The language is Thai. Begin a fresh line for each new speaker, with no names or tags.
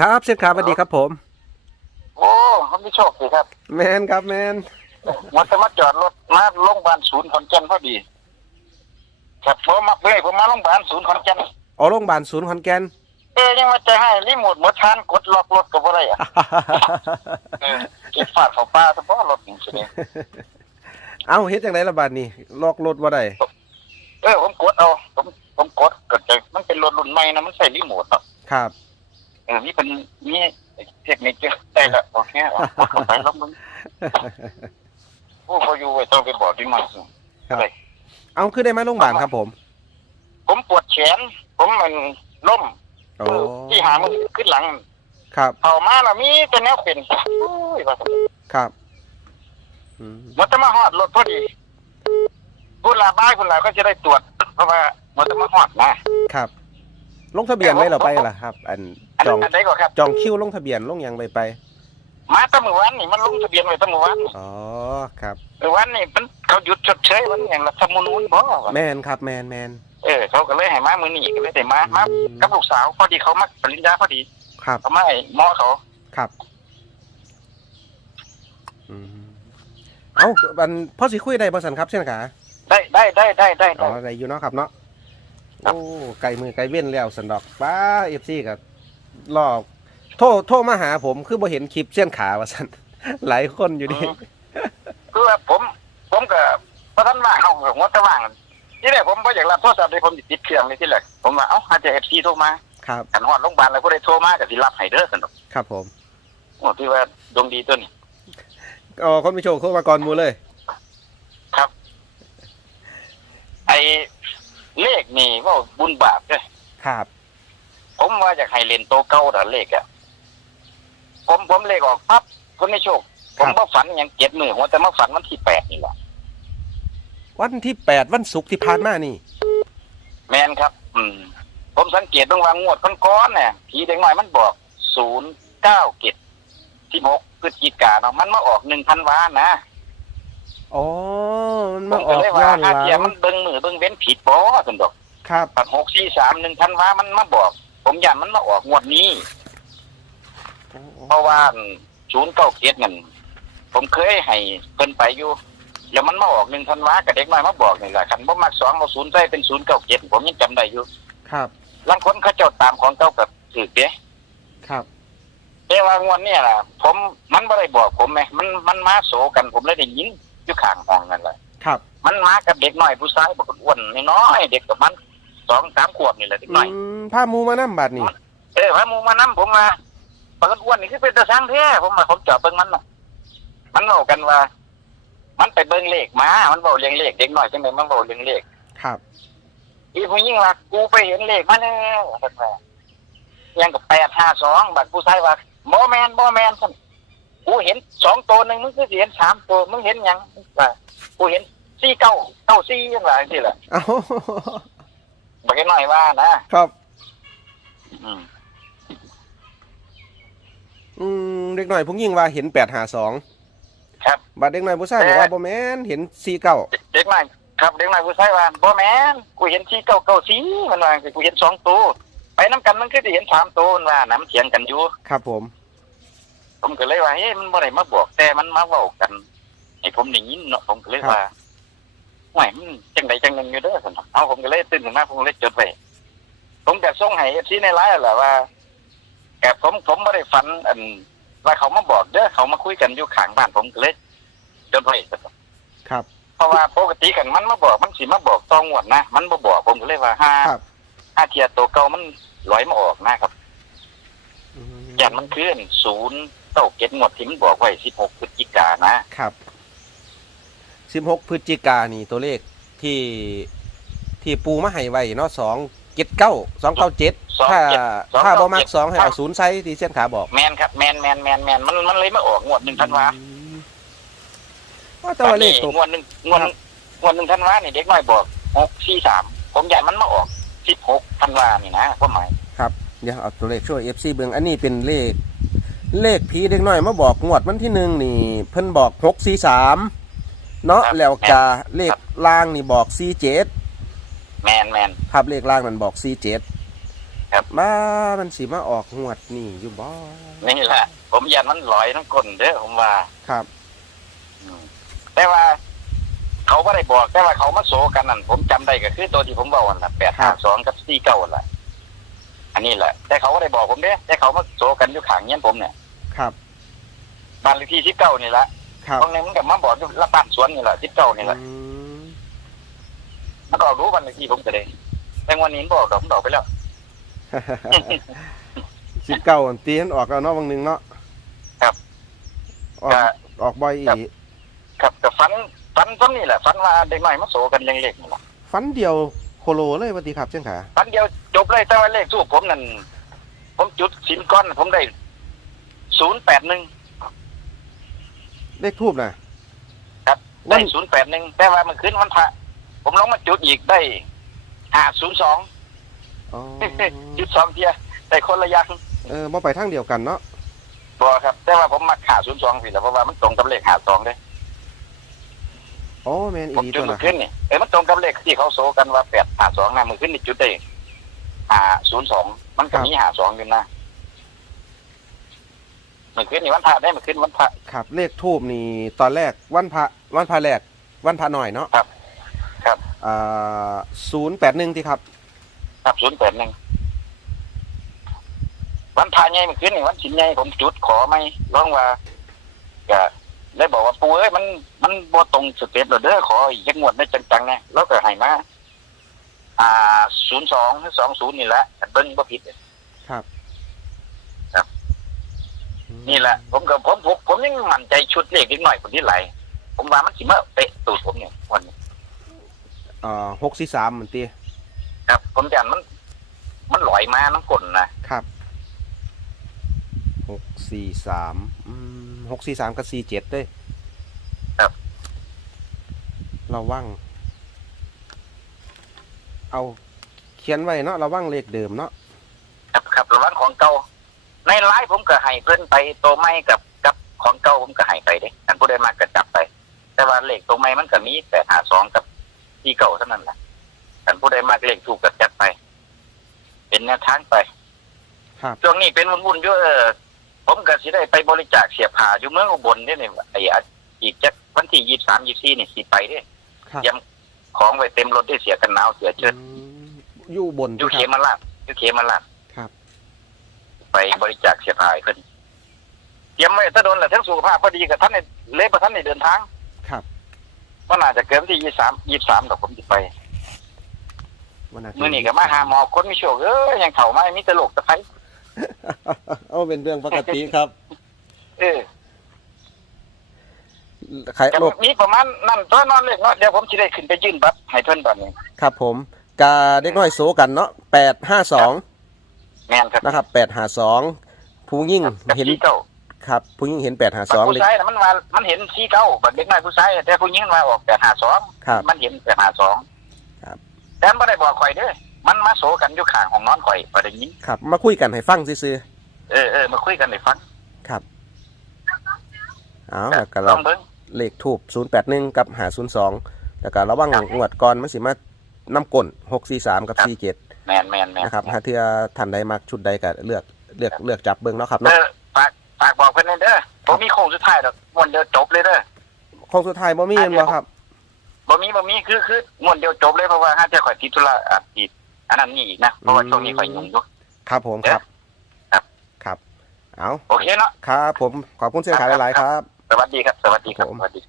ครับเช่นครับสวัสดีครับผม
โอ้เขาไม่โชคดีครับ
แมนครับแมน
มันจะมาจอดรถมาโรงพยาบาลศูนย์ขอนแก่นพอดี ครับผมมาเฮ้ยผมมาโรงพยาบาลศูนย์ขอนแก่น
อ๋อโรงพยาบาลศูนย์ขอนแก่น
เอ้ยยังมาจะให้รีโมทหมดทานกดล็อกรถกับอะไรอะเออเก็บฟาดเขาป้าเฉพาะรถนี่สิเนี่ย
เอ้าเฮ็ดจังไดล่ะบาดนี้ลอกรถบ่ได้
เออผมกดเอา ผมผมกดกดใจมันเป็นรถรุ่นใหม่นะมันใส่รีโมทเนาะ
ครับ
เออนี่เป็นนี่เทคนิคเยอะได้ละโอเคเอากดเข้าไปแล้วมึงผู้เขาอยู่ไว้ต้องไปบอกที่มัน
ครับ เอาคือได้มาโรงพยาบาลครับผม
ผมปวดแขน ผมมันล้ม
อ๋อ
ที่หามันขึ้นหลัง
ครับ
เอามาแล้วมีแต่แนวเป็นโอ้ยว่า
ครับอืม
มันจะมาหอดรถพอดีคุณลาบ้ายคุณลาก็จะได้ตรวจ เพราะว่ามันจะมาหอดนะ ครับ
ลงทะเบียนไว้เหรอไปล่ะครับ อัน
อัน
จอง
อันใดก็ครับ
จองคิวลงทะเบียนลงหยังไปไป
มาตั้งมือวันนี่มันลงทะเบียนไว้ตั้งมือวัน
อ๋อครับ
มือวันนี่มันเขาหยุดชดเชยวันอย่างรัฐธรรมนูญบ่
แมนครับแมนแมน
เออเขาก็เลยให้มามือนี่ก็เลยได้มามากับลูกสาวพอดีเขามาปริญญาพอดี
ครับ
เขามาไอ้หมอเขา
ครับอืมเอ้าบันพ่อสิคุยได้บ่สันครับเช่นขา
ได้ได้ได้ได้ได้
อ๋
ได้
อได้อยู่เนาะครับเนาะ
ครับ
โอ้ไก่มือไก่เว้นแล้วสันดอกป้าเอฟซีกับ รอบโทรโทรมาหาผมคือบ่เห็นคลิปเส้นขาว่าสัน หลายคนอยู่ดิ
คือว่าผม ผมก็พอท่านว่างเขาผมว่าจะว่างที่แรกผมก็อยากรับโทรศัพท์เลยผมติดเครื่องเลยที่แรกผมว่าเอ้าอาจจะเอฟซีโทรมา
ครับ
กันฮอดโรงพยาบาลแล้วผู้ใดโทรมาก็สิรับให้เด้อสนุก
ครับผม
โอ้ที่ว่าดวงดีตัวนี้
อ๋อคนมีโชคเข้ามาก่อนหมูเลย
ครับไอ้เลขนี่ว่าบุญบาปเด้อ
ครับ
ผมว่าอยากให้เล่นโตวเก่าแต่เลขอะผมผมเลขออกปั๊บคนไม่โชค ผมก็ฝันอย่างเจ็ดมือหัวแต่มาฝันวันที่แปดนี่แหละ
วันที่แปดวันศุกร์ที่ผ่านมานี่
แมนครับ อืม ผมสังเกตตรงวางงวดก้อนๆเนี่ยผีเด็กน้อยมันบอกศูนย์เก้าเจ็ดที่หกพฤศจิกาเนาะมันมาออกหนึ่งพันวานะ
อ๋อมัน
ผ
มามอ
ก็
อก
เลยว่า
ย้อนห
ถ้า
ลั
เทีย
ง
มันเบิ้งมือเบิ้งเว้นผิดบ่สันดอก
ครับ
ปัดหกสี่สามหนึ่งพันวามันมาบอก ผมอยากมันมาออกงวดนี้ เพราะว่าศูนย์เก้าเจ็ดนั่นผมเคยให้เพิ่นไปอยู่แล้วมันมาออกหนึ่งพันวากับเด็กน้อยมาบอกนี่แหละคันบ่มักสองเอาศูนย์ใส่เป็นศูนย์เก้าเจ็ดผมยังจำได้อยู่
ครับ
บางคนเขาเจ้าตามของเก่ากับถือเด้
ครับ
แต่ว่างวดเนี่ยล่ะ ผมมันไม่ได้บอกผมไหมมันมันมาโศกันผมเลยได้ยินอยู่ข้างห้องนั่นแหละ
ครับ
มันมากับเด็กน้อยผู้ชายบอกอ้วนน้อยๆเด็กกับมัน สองสามขวบนี่แหละเด็กน้อย
อืมผ้ามูมานํบัดนี่
เออพระมูมานํผมมาปกติอ้วนนี่คือเป็นตาช้างแท้ผมมาผมเจาะเบิ่งมันน่ะ มันเล่ากันว่า มันไปเบิ่งเลขมา มันบอกเรียงเลขเด็กน้อยจังไดมันบอกเรียงเลข
ครับ
อีผู้หญิงว่ากูไปเห็นเลขมาแล้วว่าซั่นว่ายังกับแปดห้าสองบัดผู้ชายว่าบ่แมนบ่แมนซั่นกูเห็นสองตัวหนึ่งมึงคือสิเห็นสามตัวมึงเห็นหยังว่ากูเห็นสี่เก้าเก้าสี่ยังไงที่ละ
เอ้า
บักน้อยว่านะครับ อืม
อืมเด็กหน่อยผู้หญิงว่าเห็นแปดหาสอง
ครับ
บัดเด็กหน่อยผู้ชายบอกว่าบ่แม่นเห็นสี่เก้า
เด็กน้อยครับเด็กน้อยผู้ชายว่าบ่แมนกูเห็นสี่เก้าเก้าสี่มันว่ากูเห็นสองตัวไปน้ำกันมันคือสิเห็นสามตัวมันว่าน้ำเถียงกันอยู่
ครับผม
ผมก็เลยว่าเฮ้ยมันบ่ได้มาบอกแต่มันมาเว้ากันให้ผมได้ยินเนาะผมก็เลยว่า ห่วยมันจังใดจังหนึงอยู่เด้อซั่นเนาะเอาผมก็เลยตื่นขึ้นมาผมก็เลยจดไว้ผมก็ส่งให้ FC ในไลน์แหละว่าแอบผมผมบ่ได้ฝัน อันว่าเขามาบอกเด้อเขามาคุยกันอยู่ข้างบ้านผมก็เลยจดไว้ซั่นเนาะ
ครับ
เพราะว่าปกติกันมันมาบอกมันสิมาบอกตองงวดนะมันบ่บอกผมก็เลยว่าห้า
ครับ
ห้าเทียตัวเก่ามันลอยมาออกนะครับ
อืม
อย่างมันคือศูนย์เต้าเก็ดงวดที่มันบอกไว้16พฤศจิกายนนะ
ครับ สิบหกพฤศจิกานี่ตัวเลขที่ที่ปูมาให้ไว้เนาะสองเจ็ดเก้าสองเก้าเจ็ด
สอง
ถ้า
เจ็ดสอง
ถ้า
เก้า
บ่มัก
เจ็ด
สองให้เอาศูนย์ไซส์ที่เส้นขาบอก
แมนครับแมนแมนแมนแมนมันมันเลยมาออกงวดหนึ่งธันวา
อืมว่าแต่ว่าเลขตัว
งวดหนึ่งงวดหนึ่งงวดหนึ่งธันวานี่เด็กน้อยบอกหกสี่สามผมอยากมันมาออกสิบหกธันวานี่นะความหมาย
เดี๋ยวเอาตัวเลขช่วย FC เบิ่งอันนี้เป็นเลข เลขผีเด็กน้อยมาบอกงวดวันที่หนึ่งนี่ เพิ่นบอกหกสี่สาม เนาะแล้วจะเลขล่างนี่บอกสี่เจ็ด
แมนแมน
ครับเลขล่างนั่นบอกสี่เจ็ด
ครับ
มามันสิมาออกงวดนี่อยู่บ่
นี่แหละ ผมยันมันลอยทั้งคนเด้อผมว่า
ครับ
อืมแต่ว่า เขาไม่ได้บอก แต่ว่าเขามาโซกันนั่นผมจำได้ก็คือตัวที่ผมบอกนั่นแหละแปด
ครั
ห้า
บ
สองกับสี่เก้าแหละอันนี้แหละแต่เขาไม่ได้บอกผมเด้แต่เขามาโซกันอยู่ขางเงี้ยผมเนี่ย
ครับ
บ้านเลขที่สิบเก้านี่แหละ
ครับ
ตรงนี้มันกับมาบอกอยู่ละบ้านสวนนี่แหละสิบเก้านี่แหละ
อืม
มันก็รู้บ้านเลขที่ผมก็เลยแต่วันนี้มันบอกดอกมันดอกไปแล้ว
สิบเก้าตีนออกแล้วเนาะบางหนึงเนาะ
ครับ
ออก
ก็
ออกบ่อยอี
ครับ
ก
ครับกับฟันฟันต้นนี่แหละฟันว่าเด็กหน่อยมาโซกันเล็กๆนี่แหละ
ฟันเดียวโคโลเลยวัติครับเจ้าขา
ฟันเดียวจบเลยแต่ว่าเลขสู้ผมนั่นผมจุดสินก้อนผมได้ศูนย์แปดหนึ่ง
เลขทูบนะครับวั
ได้
น
ศูนย์แปดหนึ่งแต่ว่ามันขึ้นวันพระผมลองมาจุดอีกได้ห้าศูนย์สอง
อ๋อ
จุดสองเทียแต่คนละอย่าง
เออบ่ไปทางเดียวกันเนาะ
บอครับ แต่ว่าผมมาขาศูนย์สองผิดแล้วเพราะว่ามันตรงกับเลขหาสองเลย
โอ้แมนอี
ผม
ดี
จุด
ตัว
มื
นะ
อขึ้นนี่เอ้ยมันตรงกับเลขที่เขาโซกันว่าแปดหาสองนะมือขึ้นนี่จุดได้หาศูนย์สองมันก็มีหาสองอยู่นะ มือขึ้นนี่วันพระได้มือขึ้นวันพระ
ครับ เลขทูบนี่ตอนแรกวันพระวันพระแรกวันพระหน่อยเนาะ
ครับ ครับ
อ่าศูนย์แปดหนึ่งที่ครับ
ครับศูนย์แปดหนึ่งวันพาใหญ่เมื่อคืนนี่วันสินใหญ่ผมจุดขอไหมร้องว่าก็ได้บอกว่าปูเอ้ยมันมันบ่ตรงสเต็ปแล้วเด้อขออีกจักงวดได้จังๆนะแล้วก็ให้มาอ่าศูนย์สองหรือสองศูนย์นี่แหละแต่เบิ้งบ่ผิด
ครับ
ครับ นี่แหละผมก็ผมผมผมยังมั่นใจชุดเลขนิดหน่อยคนที่ไหลผมว่ามันสิมาเตะตูดผมเนี่ยวันนี้
อ่าหกสี่สามมันตี
ครับ ผมจันมัน มันลอยมาน้ำกลนนะ
ครับหกสี่สามหกสี่สามกับสี่เจ็ดด้วย
ครับ
เราว่างเอาเขียนไว้เนาะเราว่างเลขเดิมเนาะ
ครับครับระหว่างของเก่า ในไลฟ์ผมก็ให้เพื่อนไปตัวไม่กับกับของเก่าผมก็ให้ไปเด้อันผู้ใดมากก็จับไป แต่ว่าเลขตัวไม่มันก็มีแต่หาสองกับที่เก่าเท่านั้นแหละอันผู้ใดมากเลขถูกก็จัดไป เป็นแนวทางไป
ครับ
ช่วงนี้เป็นวุ่นๆเยอะเออผมก็สิได้ไปบริจาคเสียผ้าอยู่เมืองอุบลเนี่ยนี่ไอ้อะอีกจักวันที่ยี่สามยี่สี่นี่สิไปเด้
ครับ
ยำของไว้เต็มรถได้เสียกันหนาวเสียเชิด
อืมอยู่บน
อยู่
ค
เข
รับ
มราชอยู่เขมราช
ครับ
ไปบริจาคเสียผ้าให้เพิ่นเตรียมไว้ถ้าโดนแหละทั้งสุขภาพพอดีกับท่านในเละประท่านในเดินทาง
ครับ
ว่าน่าจะเกินที่ยี่สามยี่สามดอกผมจะไป
วันอาทิตย์
มื่อนี้ก็มาหาหมอคนมีโชคเอ้ยยังเข่ามามีแตลกตะไคร้
เอาเป็นเรื่องปกติครับ
เออ
ใคร
ก็
โรค
มีประมาณนั่นตัวนอนเล็กเนาะเดี๋ยวผมจะได้ขึ้นไปยื่นบัตรให้เพิ่นบัตรนี้
ครับ ผมกาเด็กน้อยโซกันเนาะแปดห้าสอง
แม่นครับ
นะครับแปดหาสองผู้ยิ่ง
กับ
เห็น
สีเก้า
ครับผู้ยิ่งเห็นแปดหา
บั
ส
ด
อง
ผู้
เลย
ชายน่ะมันมามันเห็นสีเก้าบัดเด็กน้อยผู้ชายแต่ผู้หญิงมันมาออกแปดหาสอง
ครับ
มันเห็นแปดหาสอง
ครับ
แต่มันไม่ได้บอกข่อยเด้อมันมาโศกันอยู่ข้างของนอนข่อยบ่ได้ยิน
ครับ มาคุยกันให้ฟังซื่อ
เออเออมาคุยกันให้ฟัง
ๆครับเอาแล้วก็
ล
เรา
องเบิ่ง
เลขทูบศูนย์แปดหนึ่งกับหาศูนย์สองแล้วก็ระวัง
ครับ
งวดก่อนมันสิมาน้ำก้นหกสี่สามกับ
ครับ
สี่เจ็ด
แมนแมนแมน
นะครับถ้าเทือท่านใดมักชุดใดก็เลือกเลือกเลือกจับเบิ้งเนาะครับ
เอ
เนาะ
อฝากฝากบอกเพิ่นหน่อยเด้อผมมีโค้งสุดท้ายดอกม้วนเดียวจบเลยเด้อ
โค้งสุดท้ายบ่มีเห็นบ่ครับ
บ่มีบ่มีคือคือม้วนเดียวจบเลยเพราะว่าห้าเจ้าข่อยติดธุระอะติดอันนั้นนี่อีกนะเพราะว่าช่วงนี้ข่อยยุ่งอยู่
ครับผมครับ
ครับ
ครับ เอา
โอเคเนาะ
ครับผมขอบคุณเสียงขายหลายๆครับ
สวัสดีครับ สวัสดีครับ
ผม
สวัสดี